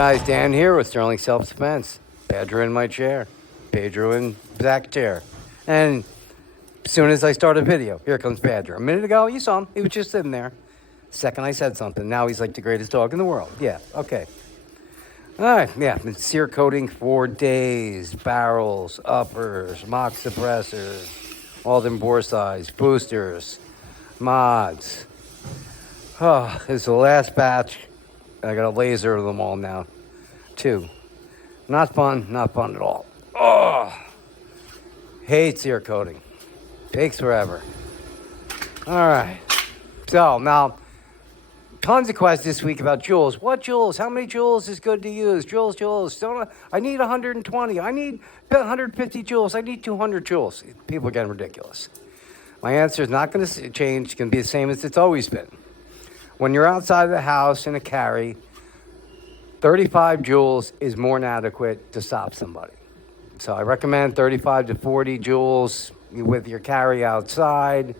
guys? Dan here with Sterling Self-Defense. Pedro in my chair. Pedro in Zach's chair. And as soon as I start a video, here comes Pedro. A minute ago, you saw him. He was just sitting there. Second I said something, now he's like the greatest dog in the world. Yeah, okay. All right, yeah, been sear coating for days. Barrels, uppers, mock suppressors, all them bore size, boosters, mods. Oh, this is the last batch. I got a laser of them all now. 2. Not fun at all. Oh, hate sear coating. Takes forever. All right. So now, tons of questions this week about joules. What joules? How many joules is good to use? Joules. I need 120. I need 150 joules. I need 200 joules. People are getting ridiculous. My answer is not going to change. It's going to be the same as it's always been. When you're outside of the house in a carry, 35 joules is more than adequate to stop somebody. So I recommend 35 to 40 joules with your carry outside.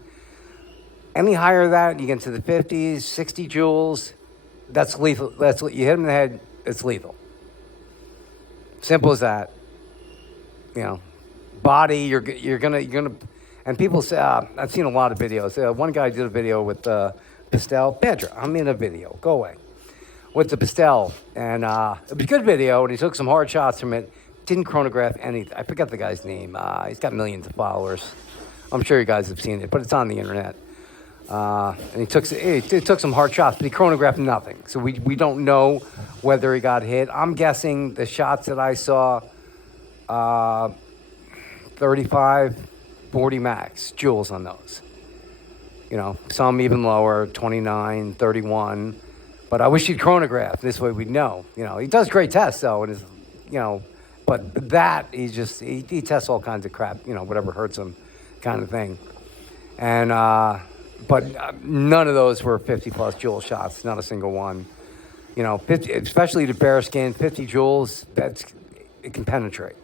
Any higher than that, you get into the 50s, 60 joules, that's lethal. You hit him in the head, it's lethal. Simple as that. You know, body, you're gonna, and people say, I've seen a lot of videos. One guy did a video with Pastel. Pedro, I'm in a video. Go away. With the Pastel. And it was a good video, and he took some hard shots from it. Didn't chronograph anything. I forget the guy's name. He's got millions of followers. I'm sure you guys have seen it, but it's on the internet. And he took some hard shots, but he chronographed nothing. So we don't know whether he got hit. I'm guessing the shots that I saw, 35, 40 max joules on those. You know, some even lower, 29, 31. But I wish he'd chronograph. This way we'd know. You know, he does great tests, though, and but that, he tests all kinds of crap, whatever hurts him kind of thing. And, but none of those were 50-plus joule shots, not a single one. 50, especially to bare skin, 50 joules, it can penetrate.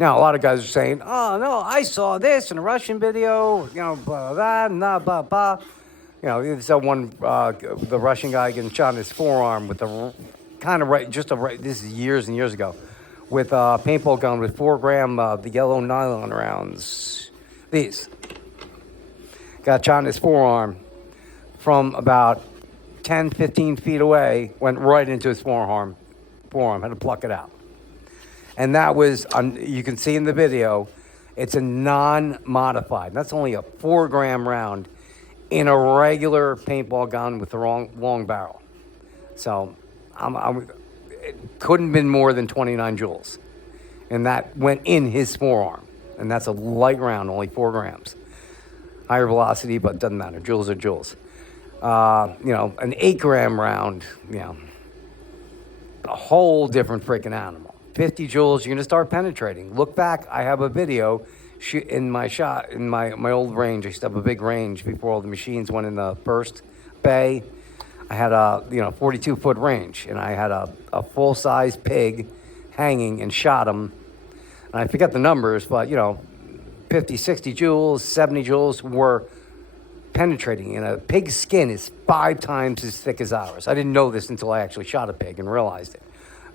Now, a lot of guys are saying, oh, no, I saw this in a Russian video, blah, blah, blah, blah, blah. There's that one, the Russian guy getting shot in his forearm with a kind of this is years and years ago, with a paintball gun with 4 gram, the yellow nylon rounds. These. Got shot in his forearm from about 10, 15 feet away, went right into his forearm, had to pluck it out. And that was, you can see in the video, it's a non-modified. That's only a 4 gram round in a regular paintball gun with the long barrel. So it couldn't have been more than 29 joules. And that went in his forearm. And that's a light round, only 4 grams. Higher velocity, but doesn't matter. Joules are joules. An 8 gram round, a whole different freaking animal. 50 joules, you're going to start penetrating. Look back, I have a video in my old range. I used to have a big range before all the machines went in the first bay. I had a 42-foot range, and I had a full-size pig hanging and shot him. And I forget the numbers, but 50, 60 joules, 70 joules were penetrating. And a pig's skin is 5 times as thick as ours. I didn't know this until I actually shot a pig and realized it.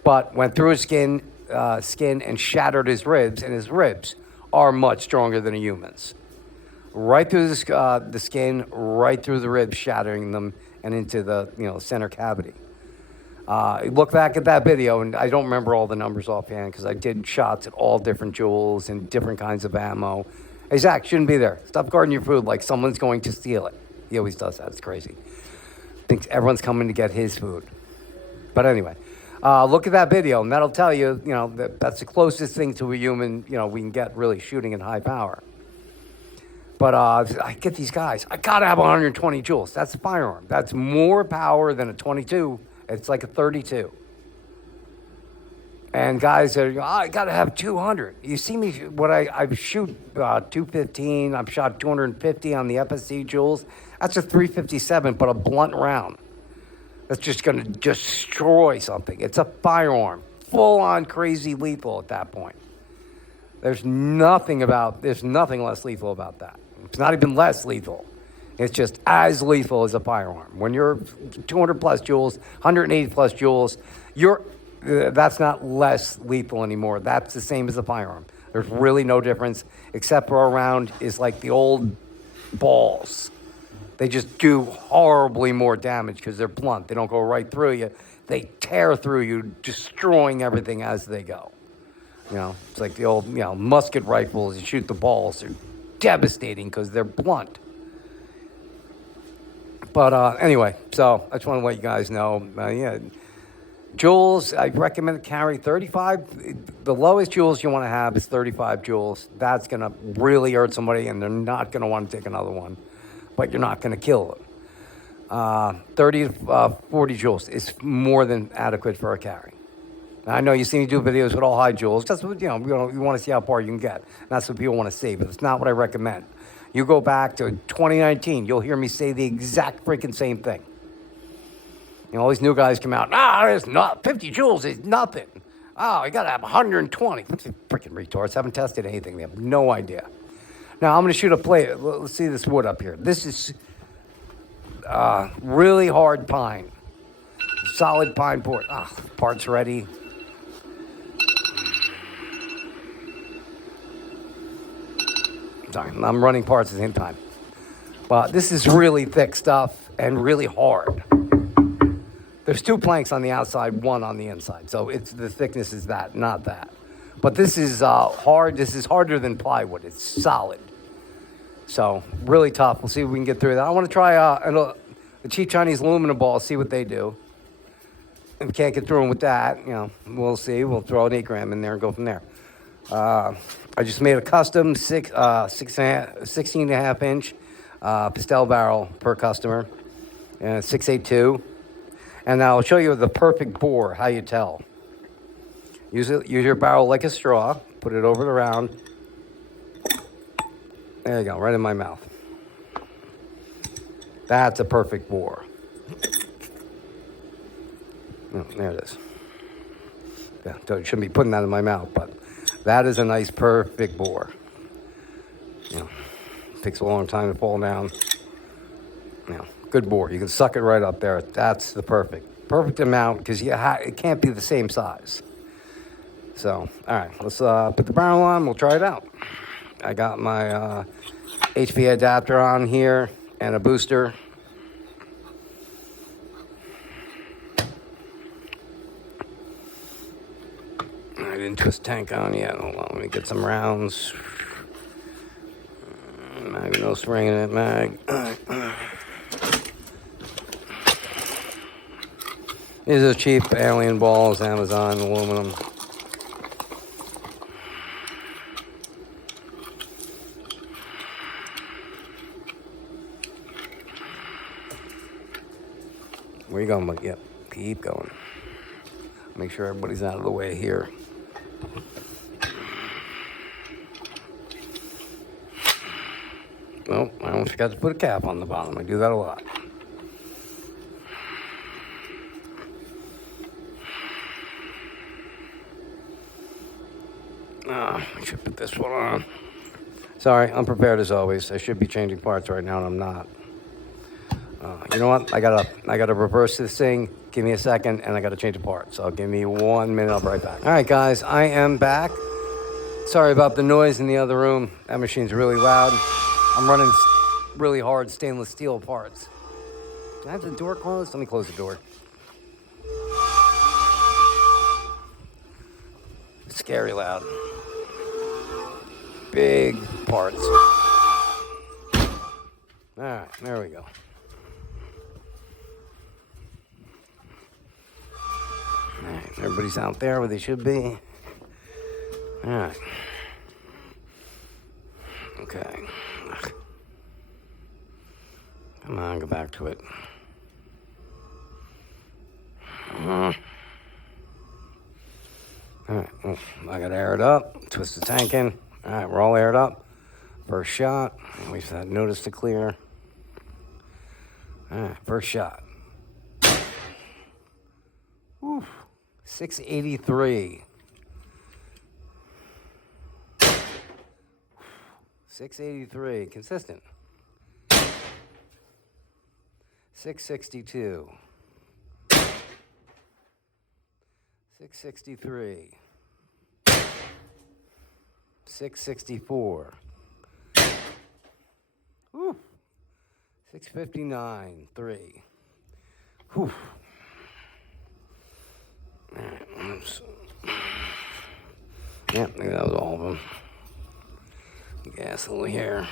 But went through his skin and shattered his ribs, and his ribs are much stronger than a human's. Right through the skin, right through the ribs, shattering them and into the center cavity. Look back at that video, and I don't remember all the numbers offhand because I did shots at all different joules and different kinds of ammo. Hey, Zach, shouldn't be there. Stop guarding your food like someone's going to steal it. He always does that. It's crazy. Thinks everyone's coming to get his food. But anyway, look at that video, and that'll tell you, that's the closest thing to a human, we can get really shooting at high power. But I get these guys, I gotta have 120 joules. That's a firearm. That's more power than a 22. It's like a 32. And guys are, I gotta have 200. You see me, I shoot 215. I've shot 250 on the FSC joules. That's a 357, but a blunt round. That's just gonna destroy something. It's a firearm, full on crazy lethal at that point. There's nothing less lethal about that. It's not even less lethal. It's just as lethal as a firearm. When you're 200 plus joules, 180 plus joules, That's not less lethal anymore. That's the same as a firearm. There's really no difference, except for a round is like the old balls. They just do horribly more damage because they're blunt. They don't go right through you. They tear through you, destroying everything as they go. It's like the old, musket rifles. You shoot the balls. They're devastating because they're blunt. But anyway, so I just want to let you guys know. Joules, I recommend carry 35. The lowest joules you want to have is 35 joules. That's going to really hurt somebody, and they're not going to want to take another one. But you're not going to kill them. 30 to 40 joules is more than adequate for a carry. Now, I know you see me do videos with all high joules. That's what, you want to see how far you can get. And that's what people want to see, but it's not what I recommend. You go back to 2019, you'll hear me say the exact freaking same thing. All these new guys come out, it's not 50 joules is nothing. Oh, you got to have 120. Freaking retards haven't tested anything. They have no idea. Now, I'm going to shoot a plate. Let's see this wood up here. This is really hard pine. Solid pine board. Parts ready. Sorry, I'm running parts at the same time. But this is really thick stuff and really hard. There's 2 planks on the outside, 1 on the inside. So the thickness is that, not that. But this is hard. This is harder than plywood. It's solid. So really tough. We'll see if we can get through that. I want to try the cheap Chinese aluminum ball, see what they do. If we can't get through them with that, we'll see. We'll throw an 8 gram in there and go from there. I just made a custom 16.5 inch pastel barrel per customer, and 682. And I'll show you the perfect bore, how you tell. Use your barrel like a straw, put it over the round. There you go, right in my mouth. That's a perfect bore. Oh, there it is. Yeah, so you shouldn't be putting that in my mouth, but that is a nice, perfect bore. It takes a long time to fall down. Good bore. You can suck it right up there. That's the perfect amount, because it can't be the same size. So, all right, let's put the barrel on. We'll try it out. I got my HP adapter on here and a booster. I didn't twist tank on yet. Hold on, let me get some rounds. Mag, no spring in it, mag. These are cheap alien balls, Amazon aluminum. Where you going, Mike? Yep, keep going. Make sure everybody's out of the way here. Well, I almost forgot to put a cap on the bottom. I do that a lot. I should put this one on. Sorry, unprepared as always. I should be changing parts right now, and I'm not. You know what? I gotta reverse this thing. Give me a second, and I gotta change the part. So give me 1 minute. I'll be right back. All right, guys, I am back. Sorry about the noise in the other room. That machine's really loud. I'm running really hard stainless steel parts. Can I have the door closed? Let me close the door. It's scary loud. Big parts. All right, there we go. All right, everybody's out there where they should be. All right. Okay. Come on, go back to it. All right, well, I gotta air it up, twist the tank in. All right, we're all aired up. First shot, we've had notice to clear. All right, first shot. Whew, 683. 683, consistent. 662. 663. 664. Whew. 659. 3. Whew. All right. Yep, I think that was all of them. Gas a little here.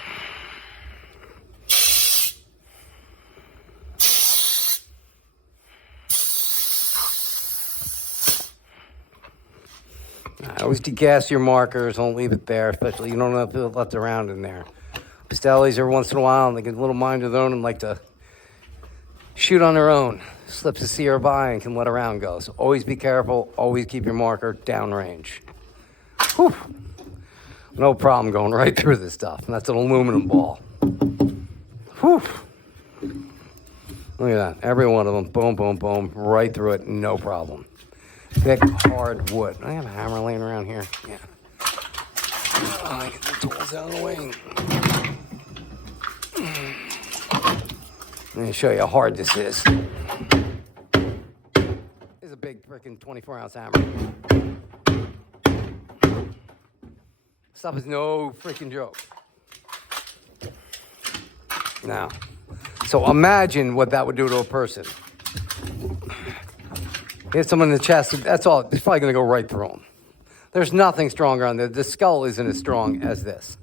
I always degas your markers. Don't leave it there, especially you don't know if it's left around in there. Pastellis every once in a while, and they get a little mind of their own and like to shoot on their own. Slips a sear by and can let a round go. So always be careful. Always keep your marker downrange. Whew. No problem going right through this stuff. And that's an aluminum ball. Whew. Look at that. Every one of them. Boom, boom, boom. Right through it. No problem. Thick, hard wood. I have a hammer laying around here. Yeah. I get the tools out of the way. Let me show you how hard this is. This is a big freaking 24-ounce hammer. Stuff is no freaking joke. Now, so imagine what that would do to a person. Hit someone in the chest, that's all. It's probably going to go right through them. There's nothing stronger on there. The skull isn't as strong as this.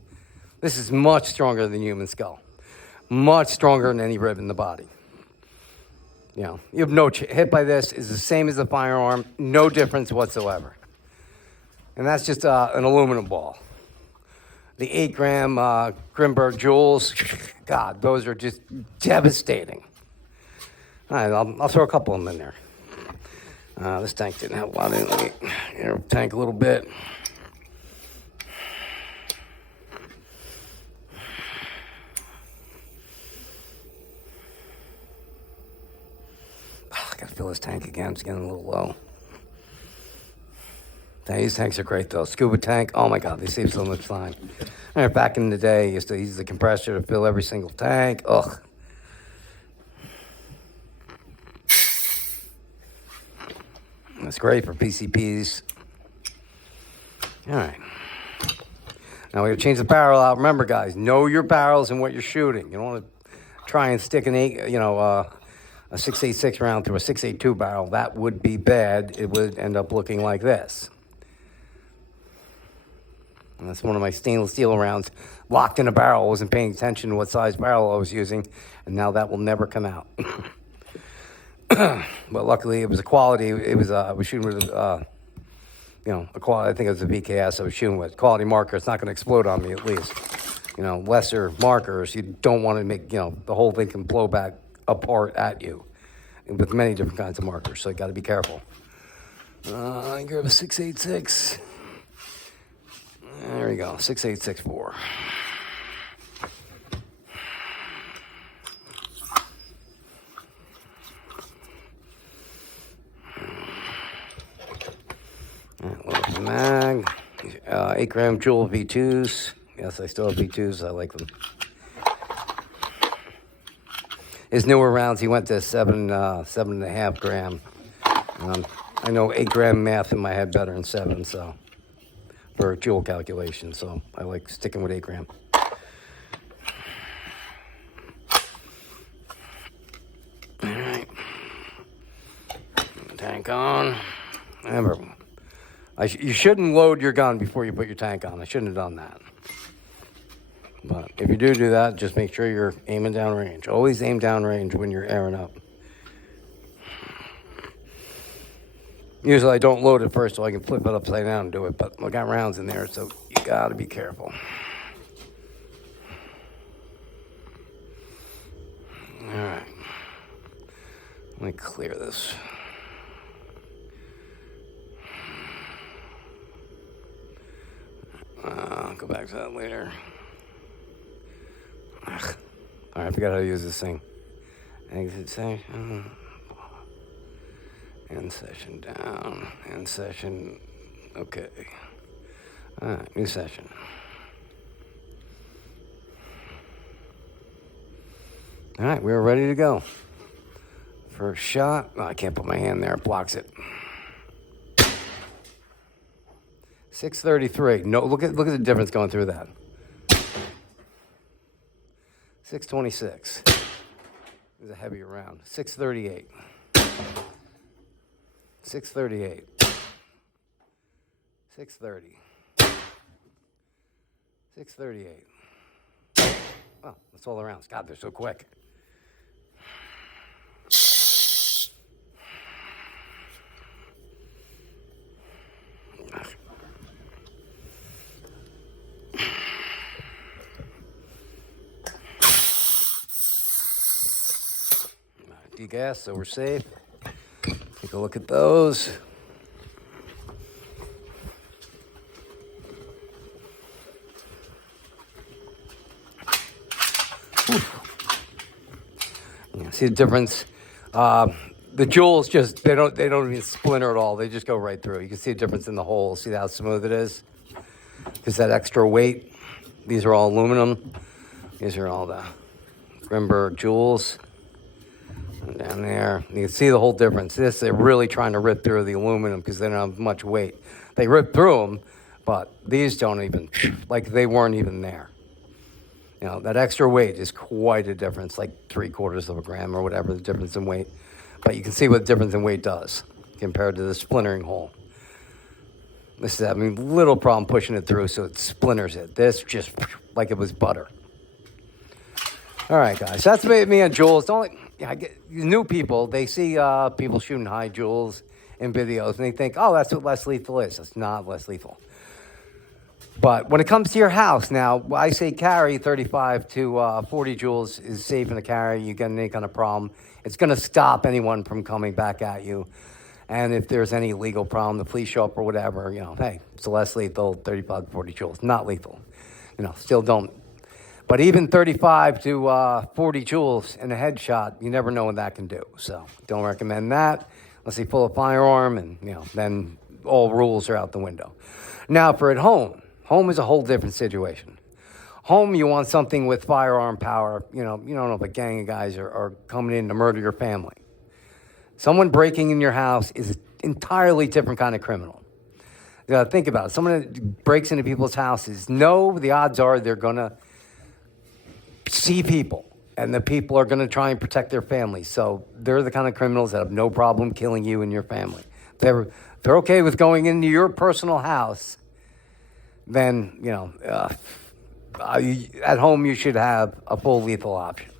This is much stronger than the human skull. Much stronger than any rib in the body. You know, you have no hit by this is the same as a firearm. No difference whatsoever. And that's just an aluminum ball. The 8-gram Grimberg joules, God, those are just devastating. All right, I'll throw a couple of them in there. This tank didn't have a lot in it. Tank a little bit. I gotta fill this tank again. It's getting a little low. These tanks are great though. Scuba tank, oh my God, they save so much time. Back in the day, used to use the compressor to fill every single tank. Ugh. That's great for PCPs. All right. Now we're gonna change the barrel out. Remember, guys, know your barrels and what you're shooting. You don't want to try and stick a 6.86 round through a 6.82 barrel. That would be bad. It would end up looking like this. And that's one of my stainless steel rounds. Locked in a barrel. I wasn't paying attention to what size barrel I was using, and now that will never come out. But luckily, it was a quality. It was I was shooting with a quality. I think it was a VKS I was shooting with. Quality marker. It's not going to explode on me, at least. Lesser markers. You don't want to make the whole thing can blow back apart at you, with many different kinds of markers. So you got to be careful. I grab a 6.86. There we go. 6.864. Mag, 8-gram joule V2s. Yes, I still have V2s. I like them. His newer rounds, he went to 7.5 gram. I know 8-gram math in my head better than 7, so for joule calculation. So I like sticking with 8-gram. All right, tank on. Remember. You shouldn't load your gun before you put your tank on. I shouldn't have done that. But if you do that, just make sure you're aiming down range. Always aim down range when you're airing up. Usually I don't load it first so I can flip it upside down and do it. But I got rounds in there, so you got to be careful. All right. Let me clear this. I'll go back to that later. Ugh. All right, I forgot how to use this thing. Exit session. End session down. End session. Okay. All right, new session. All right, we're ready to go. First shot. Oh, I can't put my hand there. It blocks it. 633. No, look at the difference going through that. 626. This is a heavier round. 638. 638. 630. 638. Oh, that's all the rounds. God, they're so quick. Degas, so we're safe. Take a look at those. Yeah, see the difference? The joules just they don't even splinter at all. They just go right through. You can see the difference in the hole. See how smooth it is? Because that extra weight. These are all aluminum. These are all the Grimberg joules. Down there, you can see the whole difference. They're really trying to rip through the aluminum because they don't have much weight. They rip through them, but these don't even, like they weren't even there. You know, that extra weight is quite a difference, like 3/4 of a gram or whatever the difference in weight. But you can see what the difference in weight does compared to the splintering hole. This is having little problem pushing it through, so it splinters it. This just like it was butter. All right, guys, that's me on joules. Don't. Yeah, I get new people. They see people shooting high joules in videos, and they think, "Oh, that's what less lethal is." It's not less lethal. But when it comes to your house, now I say carry 35 to 40 joules is safe in a carry. You get any kind of problem, it's going to stop anyone from coming back at you. And if there's any legal problem, the police show up or whatever, you know, hey, it's a less lethal 35 to 40 joules, not lethal. You know, still don't. But even 35 to 40 joules in a headshot, you never know what that can do. So don't recommend that unless you pull a firearm, and you know, then all rules are out the window. Now for at home, home is a whole different situation. Home, you want something with firearm power. You don't know if a gang of guys are coming in to murder your family. Someone breaking in your house is an entirely different kind of criminal. You gotta think about it. Someone that breaks into people's houses, the odds are they're gonna see people, and the people are going to try and protect their families. So they're the kind of criminals that have no problem killing you and your family. They're okay with going into your personal house. Then at home you should have a full lethal option.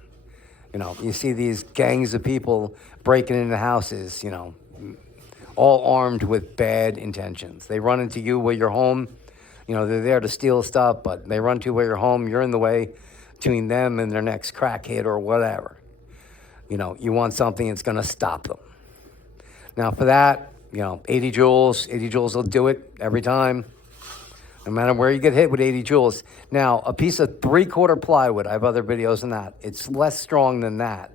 You know, you see these gangs of people breaking into houses. You know, all armed with bad intentions. They run into you while you're home. You know, they're there to steal stuff, but they run to you while you're home. You're in the way between them and their next crackhead or whatever. You know, you want something that's going to stop them. Now for that, 80 joules will do it every time. No matter where you get hit with 80 joules. Now, a piece of 3/4 plywood, I have other videos on that. It's less strong than that,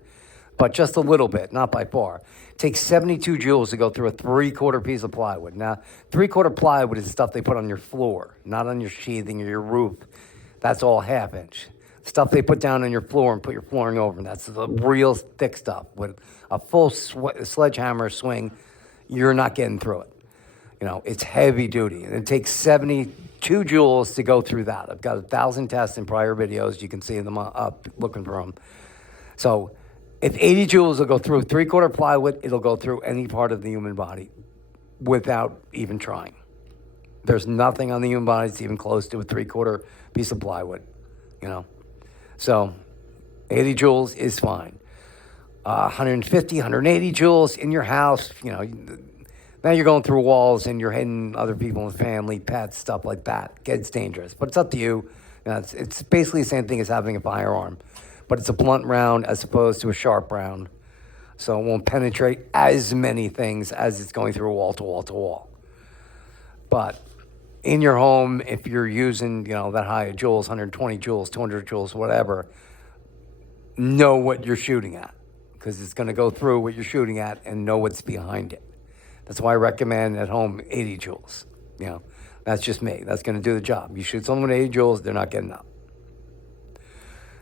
but just a little bit, not by far. It takes 72 joules to go through a 3/4 piece of plywood. Now, 3/4 plywood is the stuff they put on your floor, not on your sheathing or your roof. That's all 1/2 inch. Stuff they put down on your floor and put your flooring over. And that's the real thick stuff. With a full sledgehammer swing, you're not getting through it. You know, it's heavy duty. And it takes 72 joules to go through that. I've got 1,000 tests in prior videos. You can see them up looking for them. So if 80 joules will go through 3/4 plywood, it'll go through any part of the human body without even trying. There's nothing on the human body that's even close to a 3/4 piece of plywood, you know. So 80 joules is fine. 150, 180 joules in your house, now you're going through walls and you're hitting other people in the family, pets, stuff like that. Gets dangerous, but it's up to you. It's basically the same thing as having a firearm, but it's a blunt round as opposed to a sharp round. So it won't penetrate as many things as it's going through a wall to wall to wall. But in your home, if you're using, that high of joules, 120 joules, 200 joules, whatever, know what you're shooting at, because it's going to go through what you're shooting at and know what's behind it. That's why I recommend at home 80 joules. That's just me. That's going to do the job. You shoot someone with 80 joules, they're not getting up.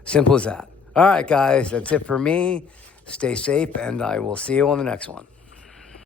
Simple as that. All right, guys, that's it for me. Stay safe, and I will see you on the next one.